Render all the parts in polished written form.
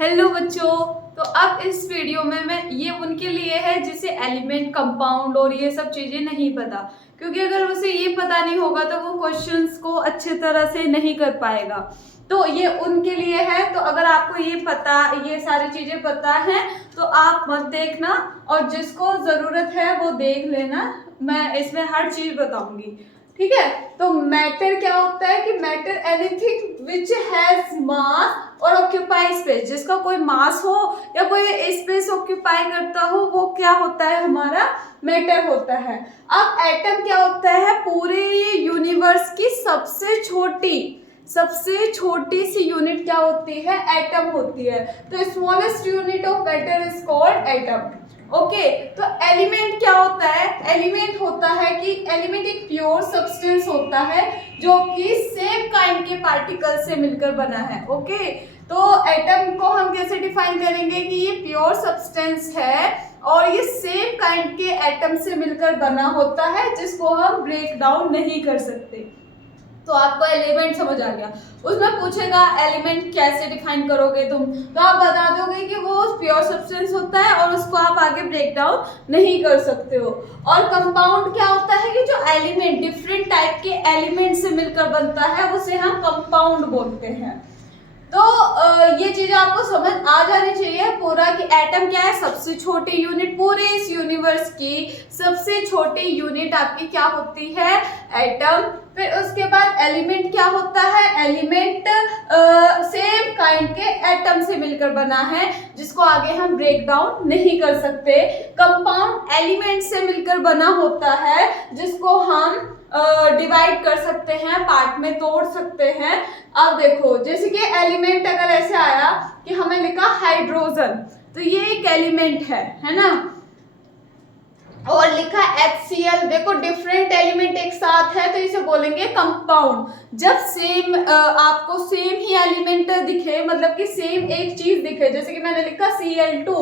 Hello बच्चों। तो अब इस वीडियो में मैं ये उनके लिए है जिसे एलिमेंट, कंपाउंड और ये सब चीजें नहीं पता, क्योंकि अगर उसे ये पता नहीं होगा तो वो क्वेश्चंस को अच्छे तरह से नहीं कर पाएगा। तो ये उनके लिए है। तो अगर आपको ये सारी चीजें पता है तो आप मत देखना, और जिसको जरूरत है वो देख लेना। मैं इसमें हर चीज बताऊंगी, ठीक है। तो मैटर क्या होता है कि मैटर एनीथिंग विच हैज मास और ऑक्यूपाई स्पेस, जिसका कोई मास हो या कोई स्पेस ऑक्यूपाई करता हो, वो क्या होता है, हमारा मैटर होता है। अब एटम क्या होता है, पूरे ये यूनिवर्स की सबसे छोटी सी यूनिट क्या होती है, एटम होती है। तो smallest unit of matter is called atom. Okay, तो एलिमेंट क्या होता है, एलिमेंट होता है कि एलिमेंट एक प्योर सब्सटेंस होता है जो कि सेम काइंड के पार्टिकल से मिलकर बना है। ओके, तो एटम को हम कैसे डिफाइन करेंगे कि ये प्योर सब्सटेंस है और ये सेम काइंड के एटम से मिलकर बना होता है, जिसको हम ब्रेक डाउन नहीं कर सकते। तो आपको एलिमेंट समझ आ गया। उसमें पूछेगा एलिमेंट कैसे डिफाइन करोगे तुम, तो आप बता दोगे कि वो प्योर सब्सटेंस होता है और उसको आप आगे ब्रेक डाउन नहीं कर सकते हो। और कंपाउंड क्या होता है कि जो एलिमेंट डिफरेंट टाइप के एलिमेंट से मिलकर बनता है उसे हम कंपाउंड बोलते हैं। तो ये चीजें आपको समझ आ जानी चाहिए पूरा कि एटम क्या है, सबसे छोटी यूनिट, पूरे इस यूनिवर्स की सबसे छोटी यूनिट आपकी क्या होती है, एटम। फिर उसके बाद एलिमेंट क्या होता है, एलिमेंट सेम काइंड के एटम से मिलकर बना है, जिसको आगे हम ब्रेक डाउन नहीं कर सकते। कंपाउंड एलिमेंट से मिलकर बना होता है, जिसको हम डिवाइड कर सकते हैं, पार्ट में तोड़ सकते हैं। अब देखो, जैसे कि एलिमेंट अगर ऐसे आया कि हमें लिखा हाइड्रोजन, तो ये एक एलिमेंट है ना, और लिखा HCl, देखो डिफरेंट एलिमेंट एक साथ है तो इसे बोलेंगे कंपाउंड। जब सेम आपको सेम ही एलिमेंट दिखे, मतलब कि सेम एक चीज दिखे, जैसे कि मैंने लिखा Cl2,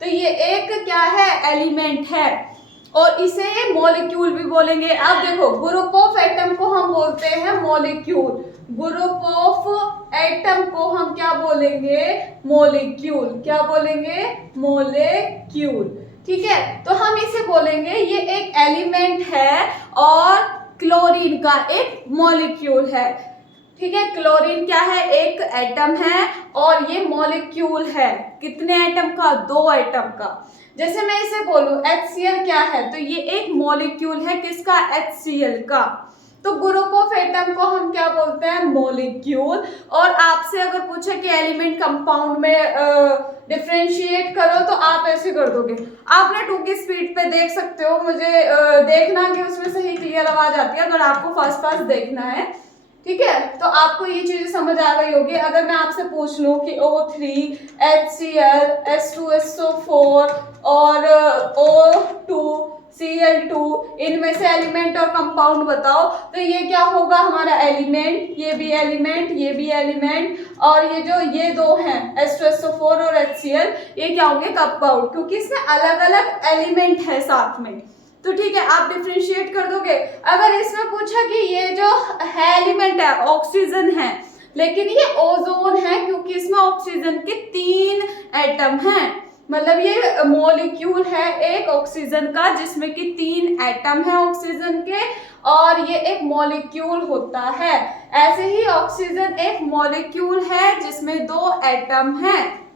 तो ये एक क्या है, एलिमेंट है, और इसे मॉलिक्यूल भी बोलेंगे। अब देखो, ग्रुप ऑफ एटम को हम बोलते हैं मॉलिक्यूल, ग्रुप ऑफ एटम को हम क्या बोलेंगे, मॉलिक्यूल। क्या बोलेंगे, मॉलिक्यूल, ठीक है। तो हम इसे बोलेंगे ये एक एलिमेंट है और क्लोरीन का एक मॉलिक्यूल है, ठीक है। क्लोरीन क्या है, एक एटम है और ये मॉलिक्यूल है, कितने एटम का, 2 एटम का। जैसे मैं इसे बोलूं HCl क्या है, तो ये एक मॉलिक्यूल है, किसका, HCl का। तो ग्रुप ऑफ एटम को हम क्या बोलते हैं, मॉलिक्यूल। और आपसे अगर पूछे कि एलिमेंट कंपाउंड में डिफरेंशिएट करो, तो आप ऐसे कर दोगे। आपने 2 की स्पीड पे देख सकते हो, मुझे देखना कि उसमें सही क्लियर आवाज आती है, अगर आपको फास्ट देखना है, ठीक है। तो आपको ये चीजें समझ आ गई होगी। अगर मैं आपसे पूछ लूं कि O3, HCl, H2SO4 और O2, Cl2, इनमें से एलिमेंट और कंपाउंड बताओ, तो ये क्या होगा, हमारा एलिमेंट, ये भी एलिमेंट, ये भी एलिमेंट, और ये 2 हैं H2SO4 और HCl, ये क्या होंगे, कंपाउंड, क्योंकि इसमें अलग अलग एलिमेंट है साथ में। तो ठीक है, आप डिफरेंशिएट कर दोगे। अगर इसमें पूछा कि ये जो है एलिमेंट है, ऑक्सीजन है, लेकिन ये ओजोन है, क्योंकि इसमें ऑक्सीजन के 3 एटम हैं, मतलब ये मॉलिक्यूल है एक ऑक्सीजन का, जिसमें कि 3 एटम है ऑक्सीजन के, और ये एक मॉलिक्यूल होता है। ऐसे ही ऑक्सीजन एक मॉलिक्यूल है जिसमें 2 एटम हैं।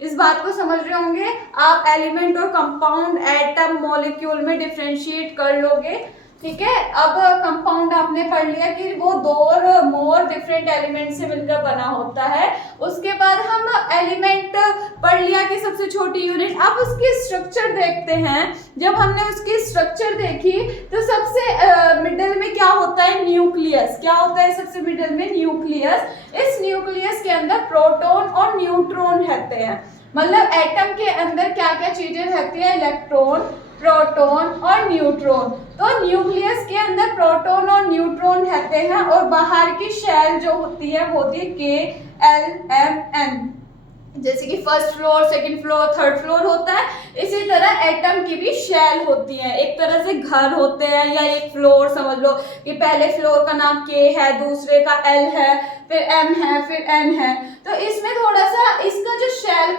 इस बात को समझ रहे होंगे आप, एलिमेंट और कंपाउंड, एटम, मॉलिक्यूल में डिफरेंशिएट कर लोगे, ठीक है। अब कंपाउंड आपने पढ़ लिया कि वो 2 और मोर डिफरेंट एलिमेंट से मिलकर बना होता है। उसके बाद हम एलिमेंट पढ़ लिया कि सबसे छोटी यूनिट। अब उसकी स्ट्रक्चर देखते हैं। जब हमने उसकी स्ट्रक्चर देखी तो सबसे मिडिल में क्या होता है, न्यूक्लियस। क्या होता है सबसे मिडिल में, न्यूक्लियस। इस न्यूक्लियस के अंदर प्रोटॉन और न्यूट्रॉन रहते हैं, मतलब एटम के अंदर क्या क्या चीजें रहती है, इलेक्ट्रॉन, प्रोटॉन और न्यूट्रॉन। तो न्यूक्लियस के अंदर प्रोटॉन और न्यूट्रॉन रहते हैं, और बाहर की शेल जो होती है वो होती है KLMN, जैसे कि first floor, second floor, third floor होता है। इसी तरह एटम की भी शेल होती है, एक तरह से घर होते हैं या एक फ्लोर समझ लो कि पहले फ्लोर का नाम K है, दूसरे का L है, फिर M है, फिर N है। तो इसमें थोड़ा सा इसका जो शेल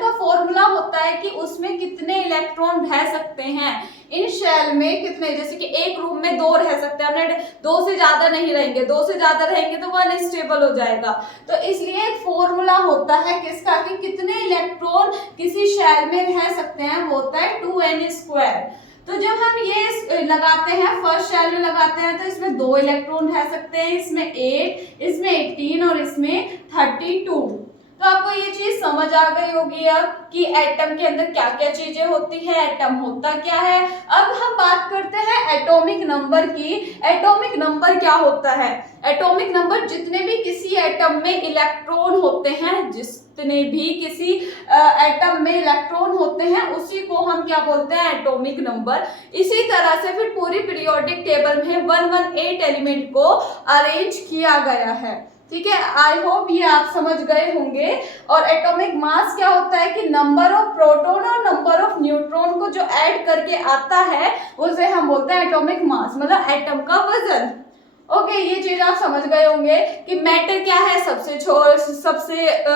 है कि उसमें कितने इलेक्ट्रॉन रह सकते हैं। इन शेल में कितने, जैसे कि एक रूम में 2 रह सकते हैं, हमने 2 से ज्यादा नहीं रहेंगे, 2 से ज्यादा रहेंगे तो वो अनस्टेबल हो जाएगा। तो इसलिए एक फॉर्मूला होता है किसका, कि कितने इलेक्ट्रॉन किसी शेल में रह सकते हैं, वो होता है 2n²। तो जब हम ये लगाते हैं, फर्स्ट शेल में लगाते हैं, तो इसमें 2 इलेक्ट्रॉन रह सकते हैं, इसमें 8, इसमें 18 और इसमें 32। तो आपको ये चीज समझ आ गई होगी अब कि एटम के अंदर क्या क्या चीजें होती है, एटम होता क्या है। अब हम बात करते हैं एटॉमिक नंबर की। एटॉमिक नंबर क्या होता है? एटॉमिक नंबर जितने भी किसी एटम में इलेक्ट्रॉन होते हैं, जितने भी किसी एटम में इलेक्ट्रॉन होते हैं, उसी को हम क्या बोलते हैं, एटॉमिक नंबर। इसी तरह से फिर पूरी पीरियोडिक टेबल में 118 एलिमेंट को अरेंज किया गया है। ठीक है, आई होप ये आप समझ गए होंगे। और एटॉमिक मास क्या होता है कि नंबर ऑफ प्रोटॉन और नंबर ऑफ न्यूट्रॉन को जो ऐड करके आता है उसे हम बोलते हैं एटॉमिक मास, मतलब एटम का वजन। ओके, ये चीज आप समझ गए होंगे कि मैटर क्या है, सबसे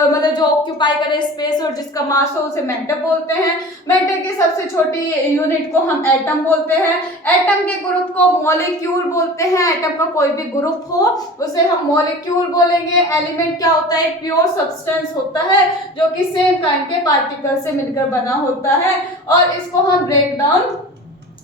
मतलब जो ऑक्यूपाई करे स्पेस और जिसका मास हो उसे मैटर बोलते हैं। मैटर की सबसे छोटी यूनिट को हम एटम बोलते हैं। एटम के ग्रुप को मॉलिक्यूल बोलते हैं। एटम का कोई भी ग्रुप हो उसे हम मॉलिक्यूल बोलेंगे। एलिमेंट क्या होता है? प्योर सब्सटेंस होता है जो कि सेम काइंड के पार्टिकल से मिलकर बना होता है, और इसको हम ब्रेक डाउन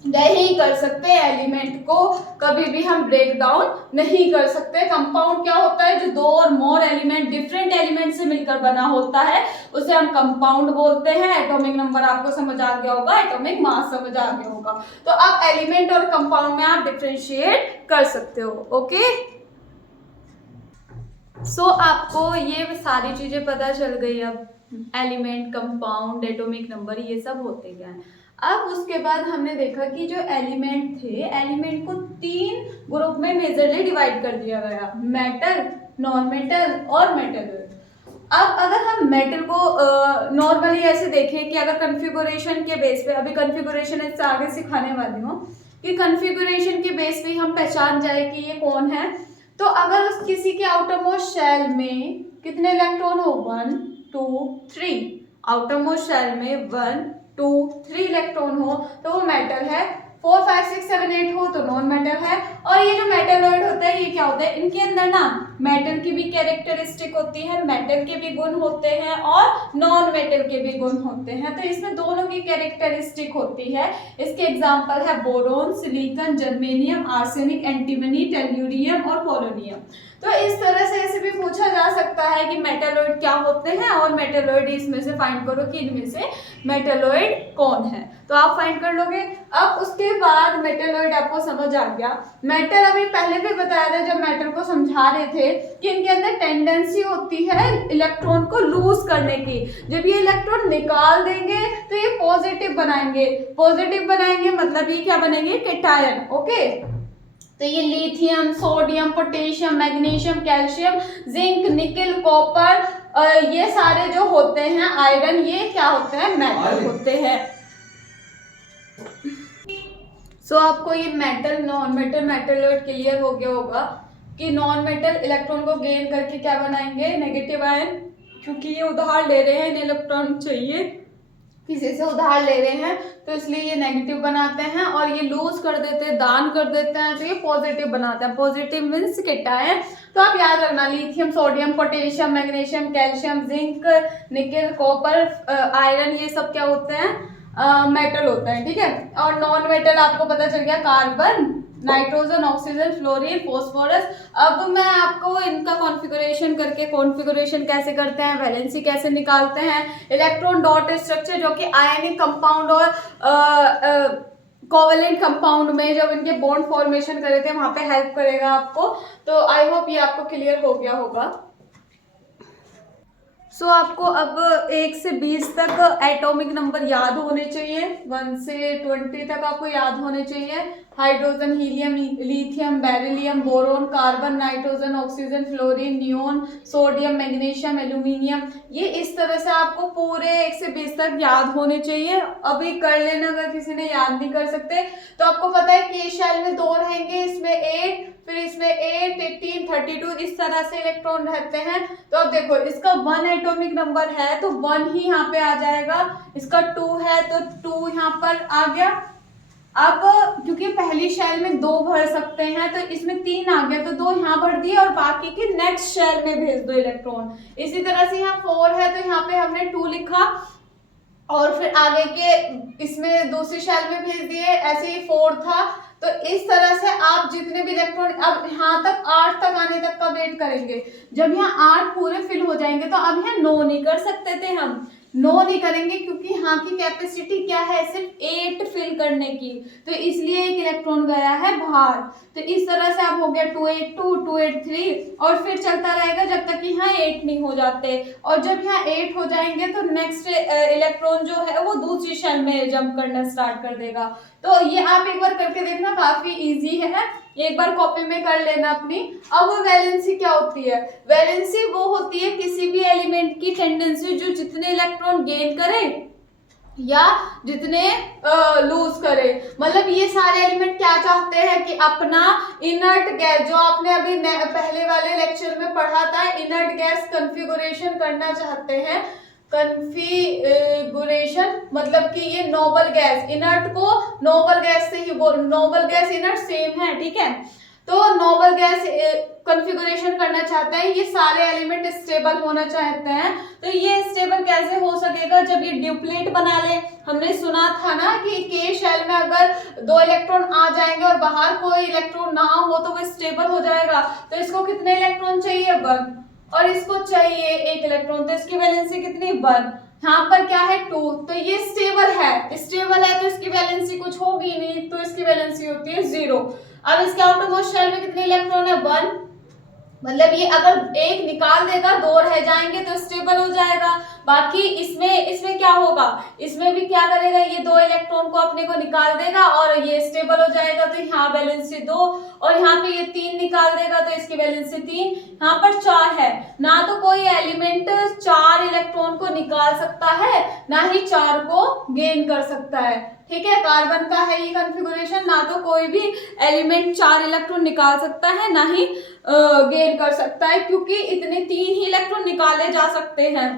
नहीं कर सकते। एलिमेंट को कभी भी हम ब्रेक डाउन नहीं कर सकते। कंपाउंड क्या होता है? जो 2 और मोर एलिमेंट, डिफरेंट एलिमेंट से मिलकर बना होता है, उसे हम कंपाउंड बोलते हैं। एटॉमिक नंबर आपको समझ आ गया होगा, एटॉमिक मास समझ आ गया होगा। तो अब एलिमेंट और कंपाउंड में आप डिफरेंशिएट कर सकते हो। ओके, सो आपको ये सारी चीजें पता चल गई। अब एलिमेंट, कंपाउंड, एटॉमिक नंबर, ये सब होते क्या है। अब उसके बाद हमने देखा कि जो एलिमेंट थे, एलिमेंट को 3 ग्रुप में मेजरली डिवाइड कर दिया गया, मेटल, नॉन मेटल और मेटल। अब अगर हम मेटल को नॉर्मली ऐसे देखें कि अगर कन्फिगुरेशन के बेस पे, अभी कन्फिगुरेशन इससे आगे सिखाने वाली हूँ, कि कन्फिगुरेशन के बेस पे हम पहचान जाए कि ये कौन है। तो अगर किसी के आउटर मोस्ट शेल में कितने इलेक्ट्रॉन हो, 1 2 3, आउटर मोस्ट शेल में 1 2 3 इलेक्ट्रॉन हो तो वो मेटल है। 4 5 6 7 8 हो तो नॉन मेटल है। और ये जो मेटलॉइड होता है, ये क्या होता है? इनके अंदर ना मेटल की भी कैरेक्टरिस्टिक होती है, मेटल के भी गुण होते हैं और नॉन मेटल के भी गुण होते हैं। तो इसमें दोनों की कैरेक्टरिस्टिक होती है। इसके एग्जांपल है boron, silicon, germanium, arsenic, antimony, tellurium और पोलोनियम। तो इस तरह से ऐसे भी पूछा जा सकता है कि मेटलॉइड क्या होते हैं, और मेटलॉइड इसमें से फाइंड करो कि इनमें से मेटलॉइड कौन है, तो आप फाइंड कर लोगे। अब उसके बाद मेटलॉइड आपको समझ आ गया। मेटल अभी पहले भी बताया था जब मेटल को समझा रहे थे कि इनके अंदर टेंडेंसी होती है इलेक्ट्रॉन को लूज करने की। जब ये इलेक्ट्रॉन निकाल देंगे तो ये पॉजिटिव बनाएंगे। पॉजिटिव बनाएंगे मतलब ये क्या बनेंगे? कैटायन। ओके, तो ये lithium, sodium, potassium, magnesium, calcium, zinc, nickel, copper, ये सारे जो होते हैं, आयरन, ये क्या होते हैं? मेटल होते हैं। सो आपको ये metal, non metal, metalloid clear हो गया होगा कि नॉन मेटल इलेक्ट्रॉन को गेन करके क्या बनाएंगे? नेगेटिव आयन, क्योंकि ये उधार ले रहे हैं, इलेक्ट्रॉन चाहिए, किसी से उधार ले रहे हैं, तो इसलिए ये नेगेटिव बनाते हैं। और ये लूज कर देते हैं, दान कर देते हैं, तो ये पॉजिटिव बनाते हैं। Positive means cation. तो आप याद रखना, lithium, sodium, potassium, magnesium, calcium, zinc, nickel, copper, iron, ये सब क्या होते हैं? मेटल होता है। ठीक है, और नॉन मेटल आपको पता चल गया, carbon, nitrogen, oxygen, fluorine, phosphorus. अब मैं आपको इनका कॉन्फ़िगरेशन करके, कॉन्फ़िगरेशन कैसे करते हैं, वैलेंसी कैसे निकालते हैं, इलेक्ट्रॉन डॉट स्ट्रक्चर जो कि आयनिक कंपाउंड और कोवेलेंट कंपाउंड में जब इनके बॉन्ड फॉर्मेशन करे थे वहां पे हेल्प करेगा आपको। तो आई होप ये आपको क्लियर हो गया होगा। सो आपको अब 1 से 20 तक एटॉमिक नंबर याद होने चाहिए, 1 से 20 तक आपको याद होने चाहिए। Hydrogen, helium, lithium, beryllium, boron, carbon, nitrogen, oxygen, fluorine, neon, sodium, magnesium, aluminium. ये इस तरह से आपको पूरे 1 से 20 तक याद होने चाहिए। अभी कर लेना अगर किसी ने याद नहीं कर सकते तो। आपको पता है कि शेल में 2 रहेंगे, इसमें 8, फिर इसमें 8, 18, 32 इस तरह से इलेक्ट्रॉन रहते हैं। तो अब देखो इसका 1 एटॉमिक नंबर है तो 1 ही यहाँ पे आ जाएगा, इसका 2 है तो 2 यहाँ पर आ गया। अब क्योंकि पहली शेल में 2 भर सकते हैं तो इसमें 3 आ गया तो 2 यहाँ भर दिए और बाकी की नेक्स्ट शेल में भेज दो इलेक्ट्रॉन। इसी तरह से यहाँ 4 है तो यहाँ पे हमने 2 लिखा और फिर आगे के इसमें दूसरी शेल में भेज दिए, ऐसे ही 4 था। तो इस तरह से आप जितने भी इलेक्ट्रॉन, अब यहाँ तक 8 तक आने तक का वेट करेंगे। जब यहाँ 8 पूरे फिल हो जाएंगे तो अब यहाँ 9 नहीं कर सकते थे हम, 9 नहीं करेंगे क्योंकि यहाँ की कैपेसिटी क्या है, सिर्फ 8 फिल करने की, तो इसलिए एक इलेक्ट्रॉन गया है बाहर। तो इस तरह से अब हो गया 282, 283 और फिर चलता रहेगा जब तक कि यहाँ 8 नहीं हो जाते। और जब यहाँ 8 हो जाएंगे तो नेक्स्ट इलेक्ट्रॉन जो है वो दूसरी शेल में जंप करना स्टार्ट कर देगा। तो ये आप एक बार करके देखना, काफी इजी है, एक बार कॉपी में कर लेना अपनी। अब वैलेंसी क्या होती है? वैलेंसी वो होती है किसी भी एलिमेंट की टेंडेंसी जो जितने इलेक्ट्रॉन गेन करे या जितने लूज करे। मतलब ये सारे एलिमेंट क्या चाहते हैं कि अपना इनर्ट गैस, जो आपने अभी पहले वाले लेक्चर में पढ़ा था, इनर्ट गैस कॉन्फ़िगरेशन करना चाहते हैं। कॉन्फ़िगरेशन मतलब कि ये नोबल गैस, इनर्ट को नोबल गैस से ही बोल, नोबल गैस इनर्ट सेम है, ठीक है। तो नोबल गैस कॉन्फ़िगरेशन करना चाहते हैं, ये सारे एलिमेंट स्टेबल होना चाहते हैं। तो ये स्टेबल कैसे हो सकेगा? जब ये ड्यूप्लेट बना ले। हमने सुना था ना कि के शेल में अगर 2 इलेक्ट्रॉन आ जाएंगे और बाहर कोई इलेक्ट्रॉन ना हो तो वो स्टेबल हो जाएगा। तो इसको कितने इलेक्ट्रॉन चाहिए? 1, और इसको चाहिए 1 इलेक्ट्रॉन, तो इसकी वैलेंसी कितनी? 1। यहाँ पर क्या है? 2। तो ये स्टेबल है, स्टेबल है तो इसकी वैलेंसी कुछ होगी नहीं, तो इसकी वैलेंसी होती है 0। अब इसके आउटरमोस्ट शेल में कितने इलेक्ट्रॉन है? 1। मतलब ये अगर 1 निकाल देगा 2 रह जाएंगे तो स्टेबल हो जाएगा। बाकी इसमें क्या होगा? इसमें भी क्या करेगा? ये 2 इलेक्ट्रॉन को अपने को निकाल देगा और ये स्टेबल हो जाएगा। तो यहाँ वैलेंसी 2 और यहाँ पे ये 3 निकाल देगा तो इसकी वैलेंसी 3। यहाँ पर 4 है, ना तो कोई एलिमेंट 4 इलेक्ट्रॉन को निकाल सकता है ना ही 4 को गेन कर सकता है, ठीक है। कार्बन का है ये कॉन्फ़िगरेशन, ना तो कोई भी एलिमेंट 4 इलेक्ट्रॉन निकाल सकता है ना ही गेन कर सकता है, क्योंकि इतने 3 ही इलेक्ट्रॉन निकाले जा सकते हैं,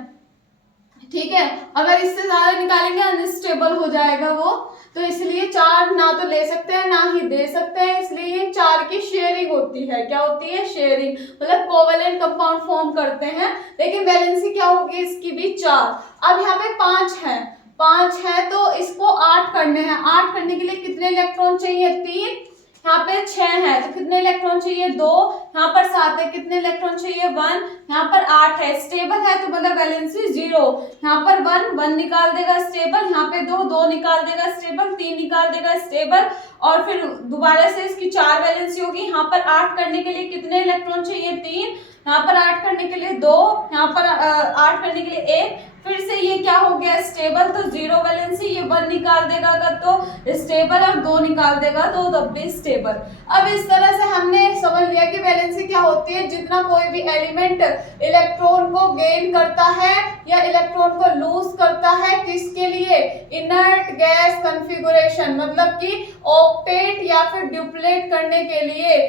ठीक है। अगर इससे ज्यादा निकालेंगे अनस्टेबल हो जाएगा वो, तो इसलिए 4 ना तो ले सकते हैं ना ही दे सकते हैं, इसलिए 4 की शेयरिंग होती है। क्या होती है? शेयरिंग, मतलब कोवेलेंट कंपाउंड फॉर्म करते हैं। लेकिन वैलेंसी क्या होगी इसकी भी? 4। अब यहाँ पे 5 है तो इसको 8 करने हैं। 8 करने के लिए कितने इलेक्ट्रॉन चाहिए? 3। यहाँ पे 6 है तो कितने इलेक्ट्रॉन चाहिए? 2। यहाँ पर 7 है, कितने इलेक्ट्रॉन चाहिए? 1। यहाँ पर 8 है, स्टेबल है तो मतलब वैलेंसी 0। यहाँ पर 1 निकाल देगा स्टेबल, यहाँ पे 2 निकाल देगा स्टेबल, 3 निकाल देगा स्टेबल, और फिर दोबारा से इसकी 4 वैलेंसी होगी। यहाँ पर 8 करने के लिए कितने इलेक्ट्रॉन चाहिए? 3। यहाँ पर 8 करने के लिए 2, यहाँ पर 8 करने के लिए 1। फिर से ये क्या हो गया? स्टेबल, तो 0 वैलेंसी। ये 1 निकाल देगा अगर तो स्टेबल, और 2 निकाल देगा तो तब भी स्टेबल। अब इस तरह से हमने समझ लिया कि वैलेंसी क्या होती है। जितना कोई भी एलिमेंट इलेक्ट्रॉन को गेन करता है या इलेक्ट्रॉन को लूज करता है, किसके लिए? इनर्ट गैस कॉन्फ़िगरेशन, मतलब कि ऑक्टेट या फिर ड्यूप्लेट करने के लिए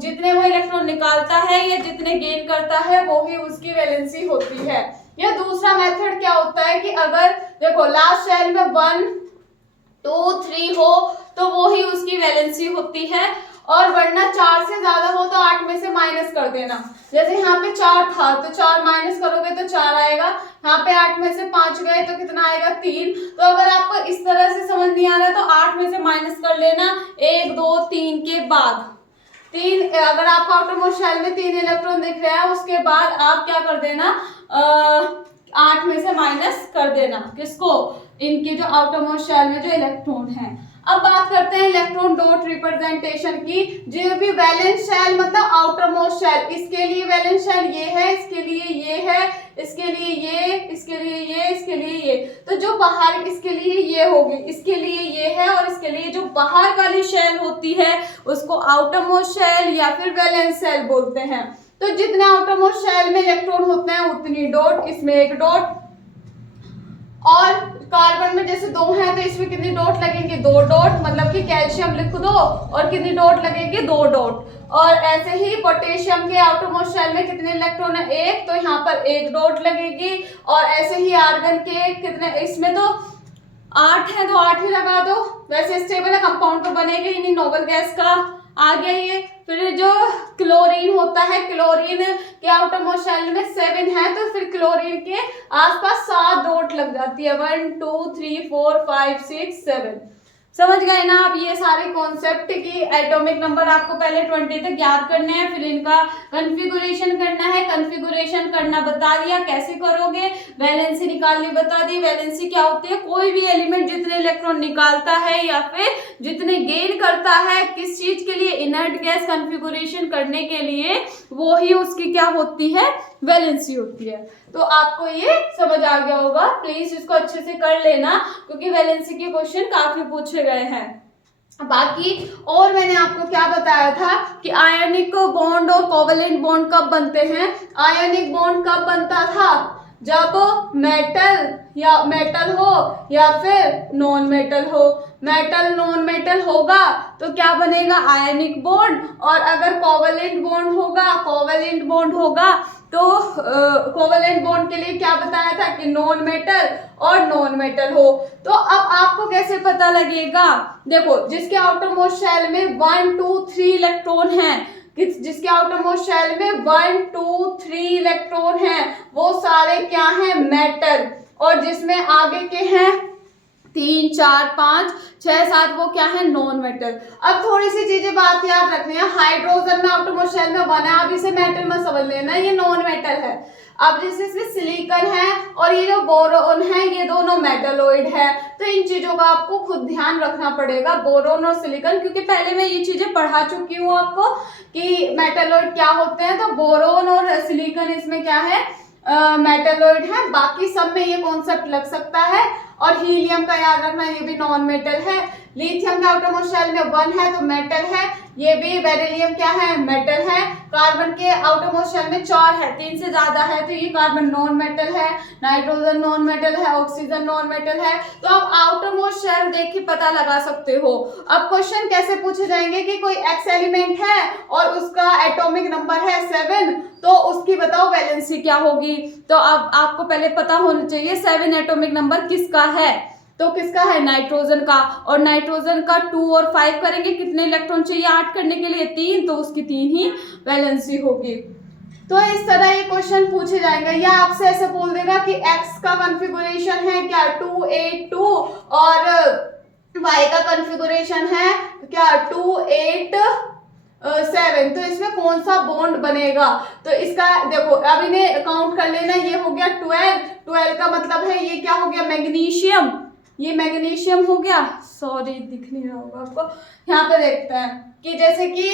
जितने वो इलेक्ट्रॉन निकालता है या जितने गेन करता है वो ही उसकी वैलेंसी होती है। या दूसरा मेथड क्या होता है कि अगर देखो लास्ट शेल में 1, 2, 3 हो तो वो ही उसकी वैलेंसी होती है, और वरना 4 से ज्यादा हो तो 8 में से माइनस कर देना। जैसे यहाँ पे 4 था तो 4 माइनस करोगे तो 4 आएगा। यहाँ पे 8 में से 5 गए तो कितना आएगा? 3। तो अगर आपको इस तरह से समझ नहीं आ रहा तो 8 में से माइनस कर लेना 1, 2, 3 के बाद। 3 अगर आपको आउटरमोस्ट शेल में 3 इलेक्ट्रॉन दिख रहा है उसके बाद आप क्या कर देना? 8 में से माइनस कर देना। किसको? इनके जो आउटरमोस्ट शेल में जो इलेक्ट्रॉन है। अब बात करते हैं इलेक्ट्रॉन डॉट रिप्रेजेंटेशन की। जो भी वैलेंस शेल मतलब आउटरमोस्ट शेल, इसके लिए वैलेंस शेल ये है, इसके लिए ये है, इसके लिए ये, इसके लिए ये, इसके लिए ये। तो जो बाहर इसके लिए ये होगी, इसके लिए ये है, और इसके लिए जो बाहर वाली शेल होती है उसको आउटर मोस्ट शेल या फिर वैलेंस शेल बोलते हैं। तो जितने आउटर मोस्ट शेल में इलेक्ट्रॉन होते हैं उतनी डॉट, इसमें एक डॉट, और कार्बन में जैसे 2 हैं तो इसमें कितनी डॉट लगेंगे, 2 डॉट, मतलब कि कैल्शियम लिख दो और कितनी डॉट लगेगी, 2 डॉट। और ऐसे ही पोटेशियम के आउटर मोस्ट शेल में कितने इलेक्ट्रॉन है, 1, तो यहाँ पर 1 डॉट लगेगी। और ऐसे ही आर्गन के कितने, इसमें तो 8 है तो 8 ही लगा दो, वैसे स्टेबल है, कंपाउंड तो बनेगा ही नहीं, नोबल गैस का आ गया ये। फिर जो क्लोरीन होता है, क्लोरीन के आउटर मोस्ट शेल में 7 है, तो फिर क्लोरीन के आसपास 7 डॉट लग जाती है, 1 2 3 4 5 6 7। समझ गए ना आप ये सारे कॉन्सेप्ट की एटॉमिक नंबर आपको पहले 20 तक याद करने हैं, फिर इनका कॉन्फ़िगरेशन करना है। कॉन्फ़िगरेशन करना बता दिया, कैसे करोगे, वैलेंसी निकालनी बता दी। वैलेंसी क्या होती है, कोई भी एलिमेंट जितने इलेक्ट्रॉन निकालता है या फिर जितने गेन करता है किस चीज के लिए, इनर्ट गैस कॉन्फ़िगरेशन करने के लिए, वो ही उसकी क्या होती है, वैलेंसी होती है। तो आपको ये समझ आ गया होगा, प्लीज इसको अच्छे से कर लेना क्योंकि वैलेंसी के क्वेश्चन काफी पूछे गए हैं। बाकी और मैंने आपको क्या बताया था कि आयनिक बॉन्ड और कोवेलेंट बॉन्ड कब बनते हैं। आयनिक बॉन्ड कब बनता था, जब मेटल हो या फिर नॉन मेटल हो। मेटल नॉन मेटल होगा तो क्या बनेगा, आयनिक बॉन्ड। और अगर कोवेलेंट बॉन्ड होगा तो कोवेलेंट बॉन्ड के लिए क्या बताया था कि नॉन मेटल और नॉन मेटल हो। तो अब आपको कैसे पता लगेगा, देखो जिसके आउटर मोस्ट शेल में 1 2 3 इलेक्ट्रॉन हैं, जिसके आउटर मोस्ट शेल में 1 2 3 इलेक्ट्रॉन हैं वो सारे क्या हैं, मेटल। और जिसमें आगे के हैं 3 4 5 6 7 वो क्या है, नॉन मेटल। अब थोड़ी सी चीजें बात याद रखनी है, हाइड्रोजन में आउटर मोस्ट शेल में 1 है, अब इसे मेटल मत समझ लेना, ये नॉन मेटल है। अब जैसे इसमें सिलिकॉन है और ये जो बोरोन है ये दोनों मेटलोइड है, तो इन चीजों का आपको खुद ध्यान रखना पड़ेगा, बोरोन और सिलिकॉन, क्योंकि पहले मैं ये चीजें पढ़ा चुकी हूँ आपको कि मेटलोइड क्या होते हैं। तो बोरोन और सिलिकॉन इसमें क्या है, मेटलोइड है। बाकी सब में ये कॉन्सेप्ट लग सकता है। और हीलियम का याद रखना, ये भी नॉन मेटल है। लिथियम का आउटर मोस्ट शेल में 1 है तो मेटल है, ये भी। बेरिलियम क्या है, मेटल है। कार्बन के आउटर मोस्ट शेल में 4 है, 3 से ज्यादा है तो ये कार्बन नॉन मेटल है। नाइट्रोजन नॉन मेटल है, ऑक्सीजन नॉन मेटल है। तो आप आउटर मोस्ट शेल देख के पता लगा सकते हो। अब क्वेश्चन कैसे पूछे जाएंगे कि कोई एक्स एलिमेंट है और उसका एटॉमिक नंबर है 7, तो उसकी बताओ वैलेंसी क्या होगी। तो अब आपको पहले पता होना चाहिए 7 एटॉमिक नंबर किसका है, तो किसका है, नाइट्रोजन का। और नाइट्रोजन का 2 और 5 करेंगे, कितने इलेक्ट्रॉन चाहिए 8 करने के लिए, 3, तो उसकी 3 ही वैलेंसी होगी। तो इस तरह ये क्वेश्चन पूछे जाएंगे, या आपसे ऐसे बोल देगा कि x का कॉन्फ़िगरेशन है क्या 2 8 2 और y का कॉन्फ़िगरेशन है क्या 2 8 7, तो इसमें कौन सा बॉन्ड बनेगा। तो इसका देखो अब इन्हें काउंट कर लेना, ये हो गया 12 का मतलब है ये क्या हो गया, मैग्नीशियम, ये मैग्नीशियम हो गया। सॉरी दिख नहीं रहा होगा आपको, यहाँ पे देखते हैं कि जैसे कि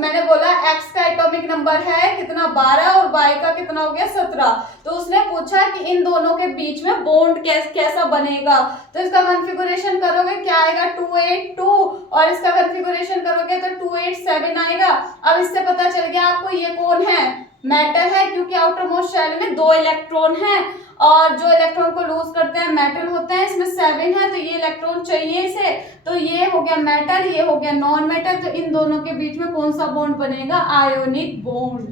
मैंने बोला x का एटॉमिक नंबर है कितना 12 और y का कितना हो गया 17। तो उसने पूछा कि इन दोनों के बीच में बॉन्ड कैसा बनेगा। तो इसका कॉन्फ़िगरेशन करोगे क्या आएगा 2 8 2 और इसका कॉन्फ़िगरेशन करोगे तो 2 8 7 आएगा। अब इससे पता चल गया आपको ये कौन है, मेटल है, क्योंकि आउटर मोस्ट शेल में 2 इलेक्ट्रॉन है और जो इलेक्ट्रॉन को लूज करते हैं मेटल होते हैं। इसमें 7 है तो ये इलेक्ट्रॉन चाहिए इसे, तो ये हो गया मेटल, ये हो गया नॉन मेटल। तो इन दोनों के बीच में कौन सा बॉन्ड बनेगा, आयोनिक बॉन्ड।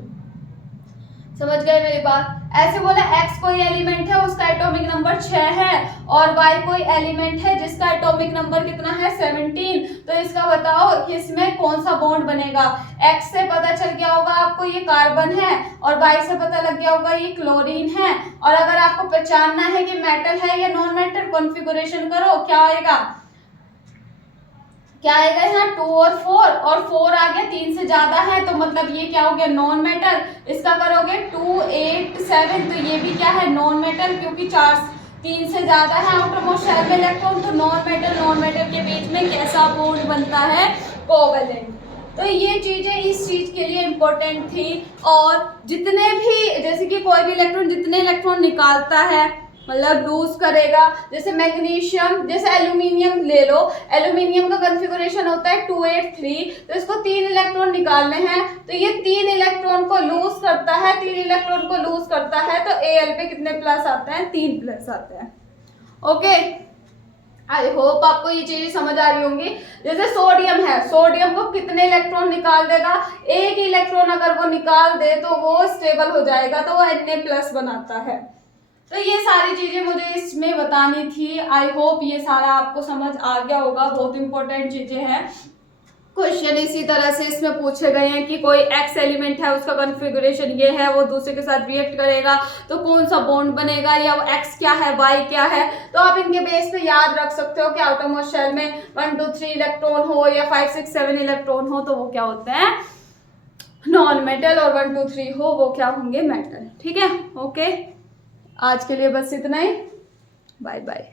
समझ गए मेरी बात। ऐसे बोला x कोई एलिमेंट है उसका एटॉमिक नंबर 6 है और y कोई एलिमेंट है जिसका एटॉमिक नंबर कितना है 17। तो इसका बताओ कि इसमें कौन सा बॉन्ड बनेगा। x से पता चल गया होगा आपको ये कार्बन है और y से पता लग गया होगा ये क्लोरीन है। और अगर आपको पहचानना है कि मेटल है या नॉन मेटल, कॉन्फ़िगरेशन करो, क्या आएगा यहाँ 2 और 4 आ गया, 3 से ज्यादा है तो मतलब ये क्या हो गया नॉन मेटल। इसका करोगे 2 8 7 तो ये भी क्या है नॉन मेटल, क्योंकि 3 से ज्यादा है आउटर मोस्ट शेल में इलेक्ट्रॉन। तो नॉन मेटल के बीच में कैसा बॉन्ड बनता है, कोवेलेंट। तो ये चीजें इस चीज के लिए इंपॉर्टेंट थी। और जितने भी जैसे कि कोई भी इलेक्ट्रॉन जितने इलेक्ट्रॉन निकालता है मतलब लूज करेगा। जैसे मैग्नीशियम, जैसे एल्यूमिनियम ले लो, एल्यूमिनियम का कॉन्फ़िगरेशन होता है 283, तो इसको 3 इलेक्ट्रॉन निकालने हैं, तो ये 3 इलेक्ट्रॉन को लूज करता है, 3 इलेक्ट्रॉन को लूज करता है, तो Al पे कितने प्लस आते हैं? 3 प्लस आते हैं। ओके, आई होप आपको ये चीजें समझ आ रही होंगी। जैसे सोडियम है, सोडियम को कितने इलेक्ट्रॉन निकाल देगा? एक इलेक्ट्रॉन अगर वो निकाल दे तो वो स्टेबल हो जाएगा, तो वो Na+ बनाता है। तो ये सारी चीजें मुझे इसमें बतानी थी। आई होप ये सारा आपको समझ आ गया होगा। बहुत इंपॉर्टेंट चीजें हैं। क्वेश्चन इसी तरह से इसमें पूछे गए हैं कि कोई एक्स एलिमेंट है, उसका कॉन्फ़िगरेशन ये है, वो दूसरे के साथ रिएक्ट करेगा तो कौन सा बॉन्ड बनेगा, या वो एक्स क्या है, वाई क्या है। तो आप इनके बेस पे याद रख सकते हो कि आउटरमोस्ट शेल में 1 2 3 इलेक्ट्रॉन हो या 5 6 7 इलेक्ट्रॉन हो तो वो क्या होते हैं? नॉन मेटल, और 1 2 3 हो वो क्या होंगे? मेटल। ठीक है, ओके, आज के लिए बस इतना ही। Bye bye.